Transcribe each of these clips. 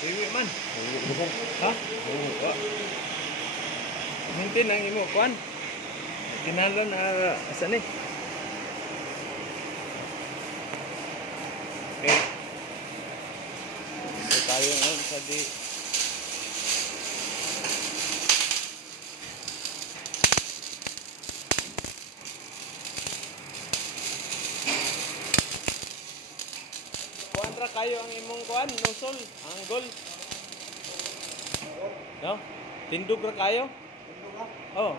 Iwi man. Bukan. Ha? Oo. Hintin ang imo kuan. Kinahanglan asa ni? Okay. So tayo ngayon sa di kuantra kayo ang imong kuan, nosol, anggol. No? Tindog ra kayo? Oh.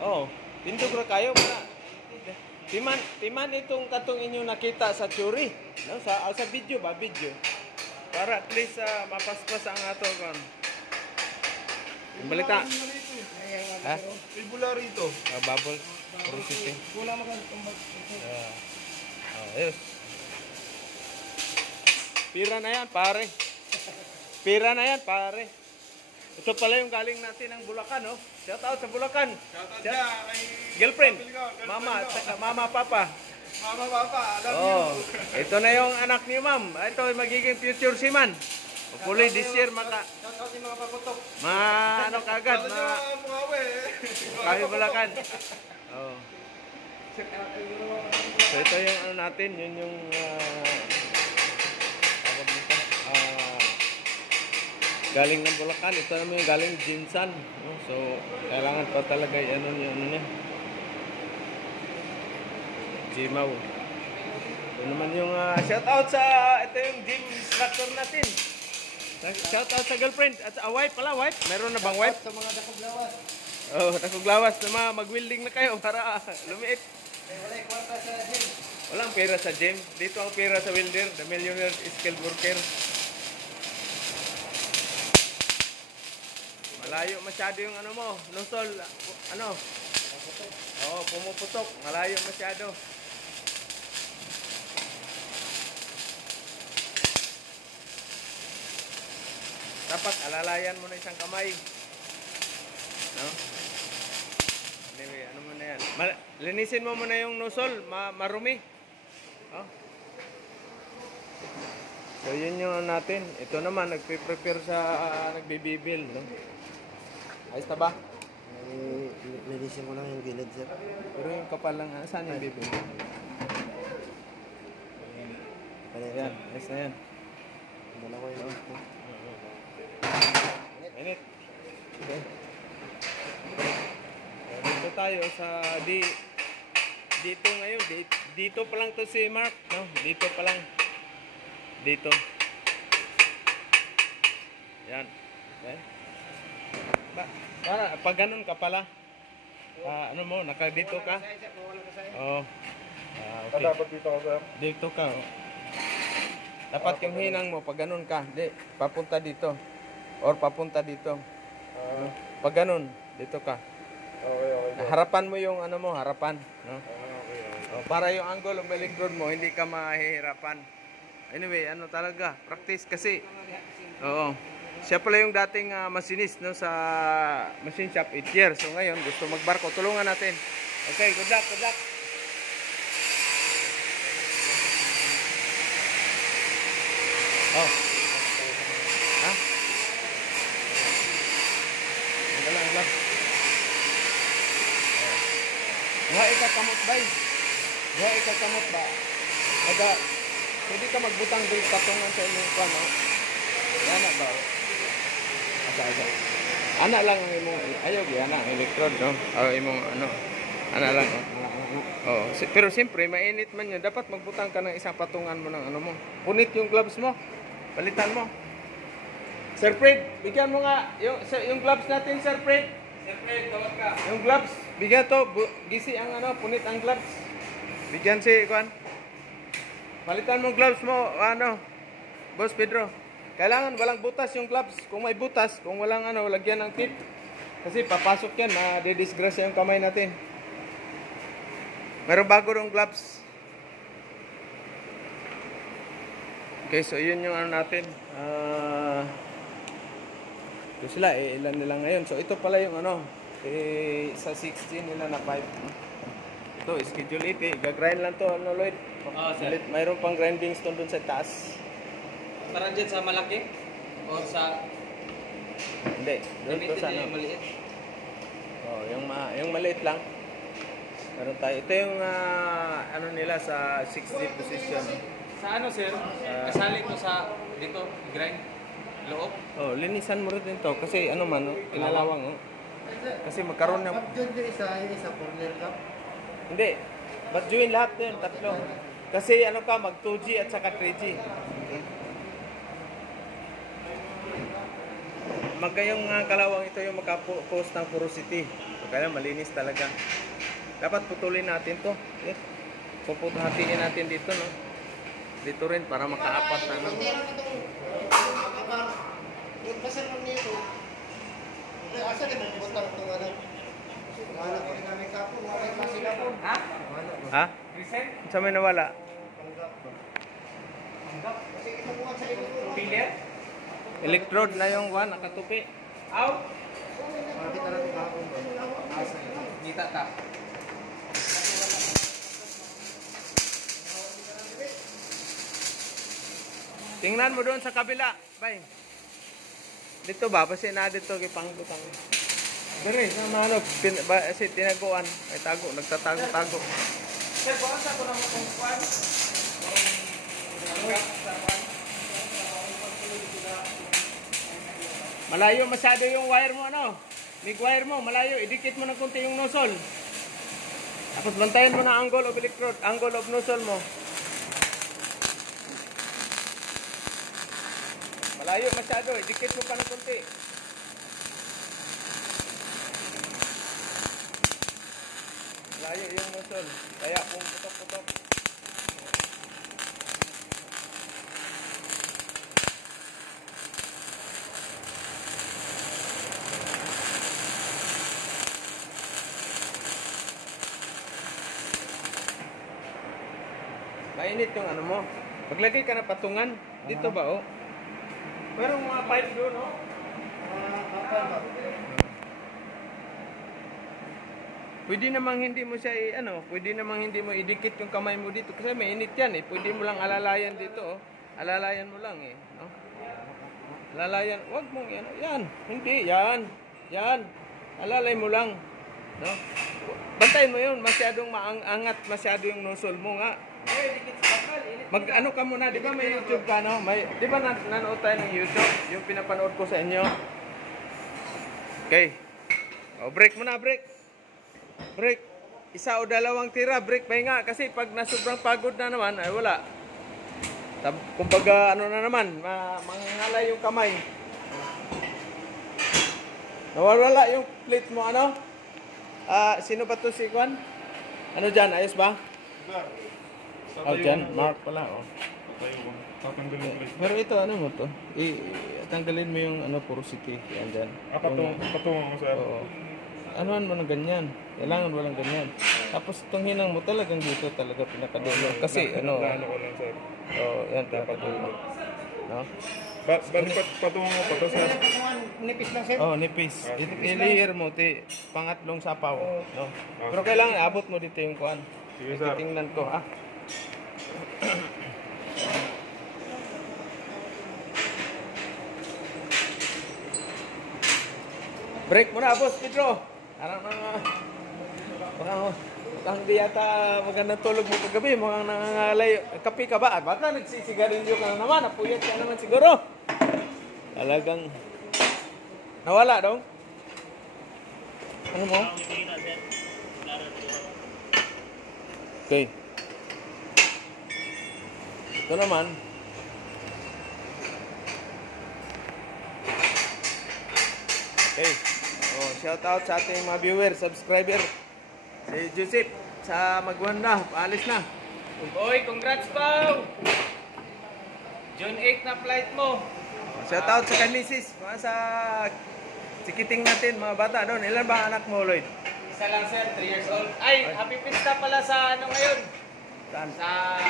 Oh, tindog ra kayo mga. Timan itong katong inyo nakita sa theory, no? Sa video ba, video. Para at least mapaspas ang ato kon. Balita. Ha? Fibulary ito. Bubble. Porosity. Wala magandang Ayos. Pira na yan, pare. Pira na yan, pare. Ito pala yung galing natin ng Bulacan, no? Shout out sa Bulacan. Shout out kay Girlfriend. Mama, mama, papa. Mama, papa, alam Oh, ito na yung anak ni ma'am. Ito magiging future seaman. Hopefully this year Shout out yung mga paputok. ano kagad, kami Bulacan. Oh. So ito yung ano natin, yun yung tawag nito. Galing ng Bulacan, ito naman yung galing Jinsan. No? So kailangan pa talaga ano niya. Jimaw. Ito naman yung shout out sa ito yung gym instructor natin. Shout out sa girlfriend at sa wife pala, wife. Meron na bang wife? Sa mga dakoglawas. Oh, dakoglawas na mag-welding na kayo para lumiit. Wala kwarta sa gym. Walang pera sa gym. Dito ang pera sa welder, the millionaire skilled worker. Malayo masyado yung ano mo, nosol, ano? Oo, pumuputok. Malayo masyado. Dapat alalayan mo na isang kamay. No? Anyway, ano mo na yan. Linisin mo muna yung nosol, marumi. Oh. So yun yung natin. Ito naman, nagpe-prepare sa nagbibibil. No? Ayos na ba? Linisin ko lang yung gilid, sir. Pero yung kapal lang, saan yung bibil? Ayan, ayos na yan. Dalawa yung ito. Init. Okay. Dito tayo sa dito ngayon. Dito pa lang to si Mark, no? Dito pa lang. Dito. Yan. Okay. Para pag ganun ka pala. Ano mo, dito ka? Oo. Okay. Dapat dito ako, sir. Dito ka. Oh. Dapat yung hinang mo pag ganun ka, papunta dito. Or papunta dito. Pag ganun, dito ka. Okay. Harapan mo yung ano mo, harapan, no? Okay. Para yung angle ng likod mo hindi ka mahihirapan. Anyway, ano talaga, practice kasi. Oo. Siya pala yung dating machinist, no, sa machine shop 8 years. So ngayon gusto magbarko, tulungan natin. Okay, good luck, good luck. Oh. Ha? Ang lang. Diha ikakamot bay. Diha ikakamot ba? Aga, pwede ka magbutang break patungan sa inyong kwan, no? Ana ba? Asa. Ana lang ang imong ayaw ana ang electrode, no? Imong ano. Ana lang. Oh, pero siyempre mainit man 'yun. Dapat magbutang ka ng isang patungan mo ng ano mo. Punit yung gloves mo. Palitan mo. Sir Fred, bigyan mo nga yung gloves natin, Sir Fred. Sir Fred, tawag ka. Yung gloves, bigyan to, gisi ang ano, punit ang gloves. Bigyan si Juan. Palitan mo gloves mo, ano, Boss Pedro. Kailangan walang butas yung gloves. Kung may butas, kung walang ano, lagyan ng tip. Kasi papasok yan, madidisgrasya yung kamay natin. Meron bago yung gloves. Okay, so yun yung ano natin. Ito sila, ilan nila ngayon. So ito pala yung ano, sa 16 nila na pipe. Ito, schedule 8 Gagrind lang to, ano Lloyd? Sir. Mayroon pang grinding stone dun sa taas. Para dyan sa malaki? O sa Hindi, doon to sa ano. yung maliit. Oh, yung maliit lang. Meron tayo. Ito yung ano nila sa 6D position. Sa ano sir? Kasali ko sa dito, grind. Loob. Oh, linisan mo rin to kasi ano man, oh, kinalawang oh. Kasi magkaroon ng Yun yung isa corner cup. hindi. Badyuin lahat 'yun, tatlo. Kasi ano ka, mag 2G at saka 3G. Magkayong kalawang ito yung makapost ng porosity. Kaya malinis talaga. Dapat putulin natin to. Eh, puputuhatiin natin dito, no? Dito rin para makaapat na, no? Yung pasal mo nito. Asa din mo butang itong ano? Wala ko rin kami kapon. Wala ko kasi kapon. Ha? Ha? Reset? Sa may nawala? Kasi ito buwan sa ilo. Pillar? Electrode na yung one, nakatupi. Out. Makita natin kapon ba? Dita ta. Tingnan mo doon sa kabila. Bay. Dito ba? Kasi na dito kay pangbutang. Dere, sa mano, kasi tinaguan. Ay tago, nagtatago-tago. Sir, buwan sa ko na mo kung kwan. Malayo masyado yung wire mo, ano? Big wire mo, malayo. Idikit mo ng konti yung nozzle. Tapos bantayan mo na angle of electrode, angle of nozzle mo. Malayo masyado, idikit mo pa ng konti. Malayo yung nozzle. Kaya kung putok-putok. Mainit yung ano mo. Maglagay ka na patungan. Dito ba, oh? Merong mga pipe doon, oh. Pwede namang hindi mo siya pwede namang hindi mo idikit yung kamay mo dito kasi mainit yan eh. Pwede mo lang alalayan dito, oh. Alalayan mo lang eh, no? Alalayan, wag mong yan, hindi, yan. Yan. Alalay mo lang, no? Bantayin mo yun, masyadong maangat masyado yung nozzle mo nga. Mag ano ka muna, 'di ba may YouTube ka no? May 'di ba nanood tayo ng YouTube, yung pinapanood ko sa inyo. Okay. O break muna, break. Break. Isa o dalawang tira, break pahinga kasi pag nasobrang pagod na naman ay wala. Kumbaga ano na naman, mangangalay yung kamay. Nawawala yung plate mo ano? Sino ba 'to si Juan? Ano diyan, ayos ba? Oh, dyan, mark pala, oh. Tatanggalin ulit. Pero ito, ano mo to? Tanggalin mo yung porosity. Yan dyan. Patungan mo sir. Oo. Anuan mo na ganyan. Kailangan walang ganyan. Tapos itong hinang mo talagang dito talaga pinakadulo. Kasi ano, Plano ko lang sir. yan pinakadulo. No? Balik patungan mo pa to sir. Nipis lang sir. Oh, nipis. I-layer mo, pangatlong sapaw. No? Pero kailangan abot mo dito yung kuan. Sige sir. Titingnan ko, Break muna, boss Pedro. Parang mukhang di yata magandang tulog mo kagabi. Mukhang nangangalay. Kape ka ba? Baka nagsisigarilyo ka na naman. Napuyat ka naman siguro. Talagang nawala dong. Ano mo? Okay. Ito naman. Okay. Oh, shout out sa ating mga viewer, subscriber. Si Joseph sa Magwanda, paalis na. Oy, congrats Pao! June 8 na flight mo. Shout out sa kanisis, mga sa sikiting natin, mga bata doon. Ilan ba ang anak mo, Lloyd? Isa lang sir, 3 years old. Ay, happy pista pala sa ano ngayon? Saan?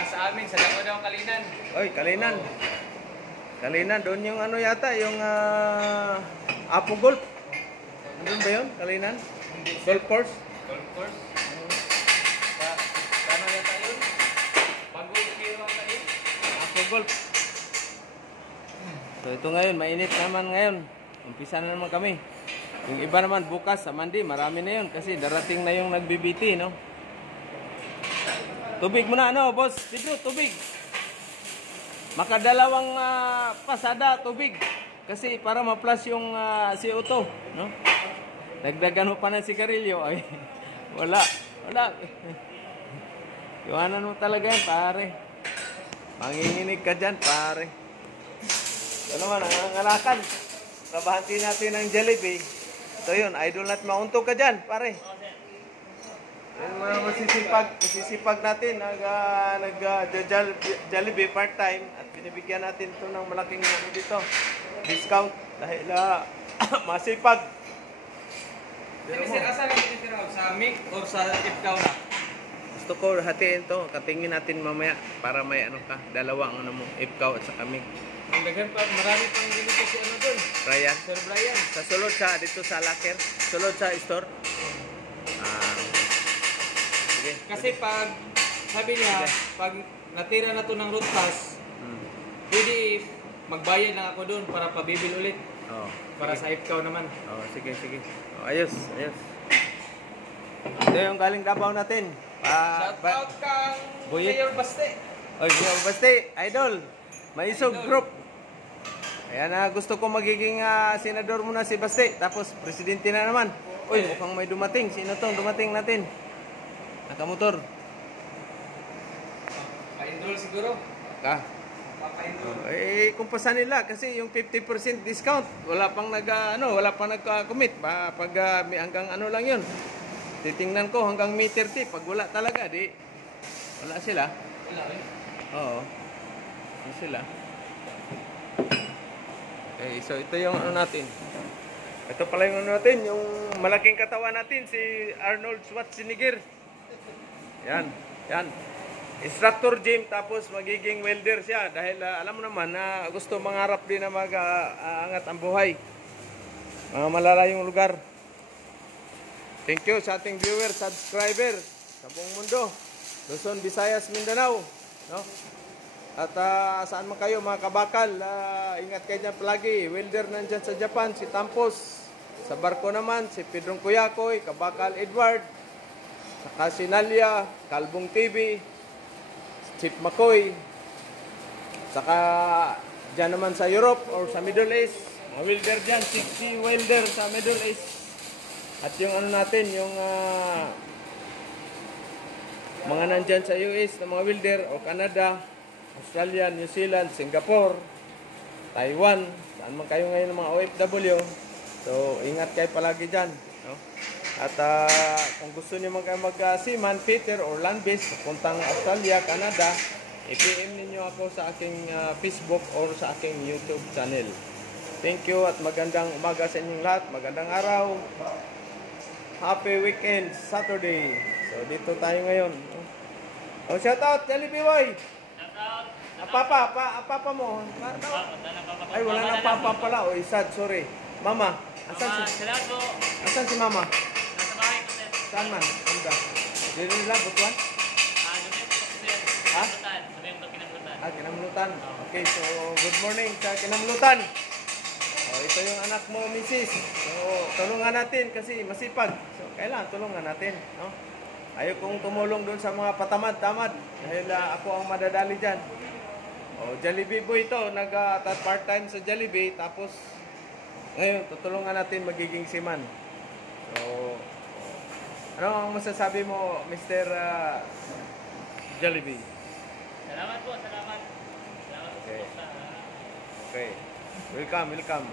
Sa amin, sa Lako daw Kalinan. Oy, Kalinan. Kalinan, doon yung ano yata, yung Apo Golf. Andun ba yun? Kalinan? Golf course? Golf course. Sa ano yata yun? Pagod kiro ang kain. Apo Golf. So ito ngayon, mainit naman ngayon. Umpisa na naman kami. Yung iba naman bukas sa Mandi, marami na yun kasi darating na yung nagbibiti, no? Tubig muna, ano, boss? Pedro, tubig. Makadalawang pasada tubig. Kasi para ma-plus yung CO2, no? Dagdagan mo pa ng sigarilyo, ay wala. Iwanan mo talaga yan, pare. Manginginig ka dyan, pare. Ito naman, ang ngalakan. Trabahantin natin ng Jollibee. Ito yun, idol natin. Mauntog ka dyan, pare. Yung mga masisipag natin, Jollibee part-time at binibigyan natin ito ng malaking dito, discount dahil masipag. Sige sir, asa ka tinitiraw? Sa MIG or sa Ipkaw na? Gusto ko hatiin to, katingin natin mamaya para may ano ka, dalawang ano mo, Ipkaw at saka MIG. Ang daghan pa, marami pang ginito si ano dun. Ryan, Sir Brian. sa sulod sa dito sa locker, sulod sa store. Sige. Kasi pag, sabi niya, pag natira na to ng root pass, pwede magbayad lang ako dun para pabibil ulit. Oh. Para sa Ipkaw naman. Oh, sige. Oh, ayos. Ito yung galing Davao natin. Shout out kang Buyit. Mayor Baste. Oy, Baste, idol. Maisog group. Ayan na, gusto ko magiging senador muna si Baste. Tapos, presidente na naman. Uy, mukhang may dumating. Sino tong dumating natin? Nakamotor. Pa-enroll siguro. Pa-enroll. Eh, kumpasan nila kasi yung 50% discount, wala pang nagka-commit. Pag hanggang ano lang yun. Titingnan ko hanggang May 30. Pag wala talaga, di wala sila. Wala eh. Oo. Wala sila. Okay, so ito yung ano natin. Ito pala yung ano natin, yung malaking katawan natin, si Arnold Schwarzenegger. Yan. Instructor gym, tapos magiging welder siya. Dahil alam mo naman na gusto mangarap din na mag-angat ang buhay. Mga malalayong lugar. Thank you sa ating viewer, subscriber sa buong mundo. Luzon, Visayas, Mindanao. No? At saan man kayo mga kabakal, ingat kayo dyan palagi. Welder nandyan sa Japan, si Tampos. Sa barko naman, si Pedrong Kuyakoy, Kabakal Edward. Saka si Nalia, Kalbong TV, Chip McCoy. Saka dyan naman sa Europe or sa Middle East. Mga welder dyan, 60 welder sa Middle East. At yung ano natin, yung mga nandyan sa US na mga welder o Canada, Australia, New Zealand, Singapore, Taiwan, saan man kayo ngayon ng mga OFW. So, ingat kayo palagi dyan. No? At kung gusto niyo mag-seaman, fitter, or land-based, puntang Australia, Canada, i-PM ninyo ako sa aking Facebook or sa aking YouTube channel. Thank you at magandang umaga sa inyong lahat. Magandang araw. Happy weekend, Saturday. So, dito tayo ngayon. Oh, shout out, Jollibee Boy! Papa mo. Ay, wala nang papa pala. O, sad, sorry. Mama, asan si Mama? Nasa bahay ko, sir. Saan man? Anda. Dito nila, Butuan? Ha? Sabi mo kinamlutan. Kinamlutan. Okay, so good morning sa Kinamlutan. Ito yung anak mo, Mrs. So, tulungan natin kasi masipag. So, kailangan tulungan natin. No? Ayaw kong tumulong doon sa mga patamad-tamad dahil ako ang madadali dyan. Jollibee Boy ito, nag-part-time sa Jollibee, tapos ngayon, tutulungan natin magiging seaman. So, ano ang masasabi mo, Mr. Jollibee? Salamat po, salamat. Salamat po Okay. sa... Okay. Welcome.